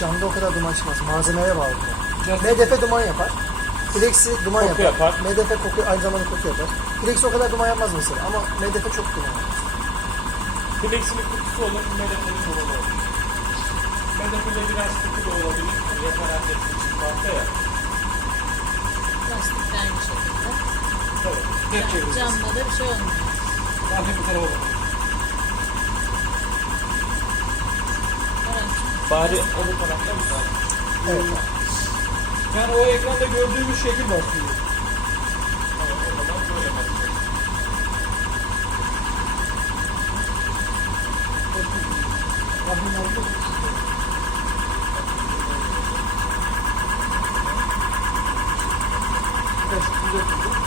Camda o kadar duman çıkmaz. Malzemeye bağlı. Nasıl? MDF duman yapar. Flexi duman Koku yapar. yapar. MDF koku aynı zamanda koku yapar. Flexi o kadar duman yapmaz mesela ama MDF çok duman yapar. Flex'in kutusu olur, MDF'nin dumanı olur. MDF'de biraz kutu da olabilir. Referans etmek için farklı ya. Plastik de aynı şekilde. Tabii. Cam, camda da bir şey olmuyor. Hafif bir tarafa bakın. Bari öbür tarafta bir tane. Evet. Yani o ekranda gördüğümüz şekil başlıyor. Evet, o oldu.